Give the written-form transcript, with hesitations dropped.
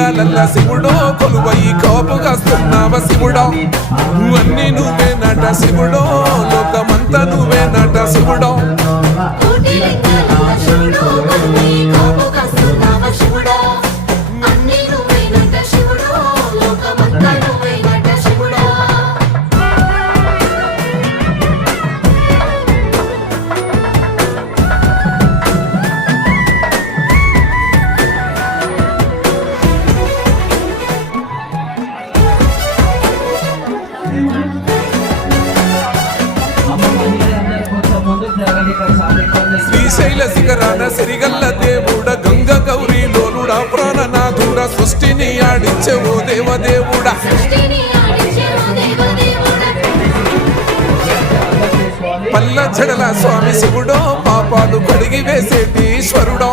లింగాలల్ల శివుడో కొలువయి కాపుగాస్తున్నావ శివుడా అన్నీ నువ్వేనట శివుడో లోకమంతా నువ్వేనట శివుడో శ్రీశైల శిఖరాన సిరిగల్ల దేవుడ గంగ గౌరీ లోలుడా ప్రాణనాథుడ సృష్టిని ఆడించెవో దేవదేవుడా పల్ల జడల స్వామి శివుడో పాపాలు కడిగి వేసేటి ఈశ్వరుడో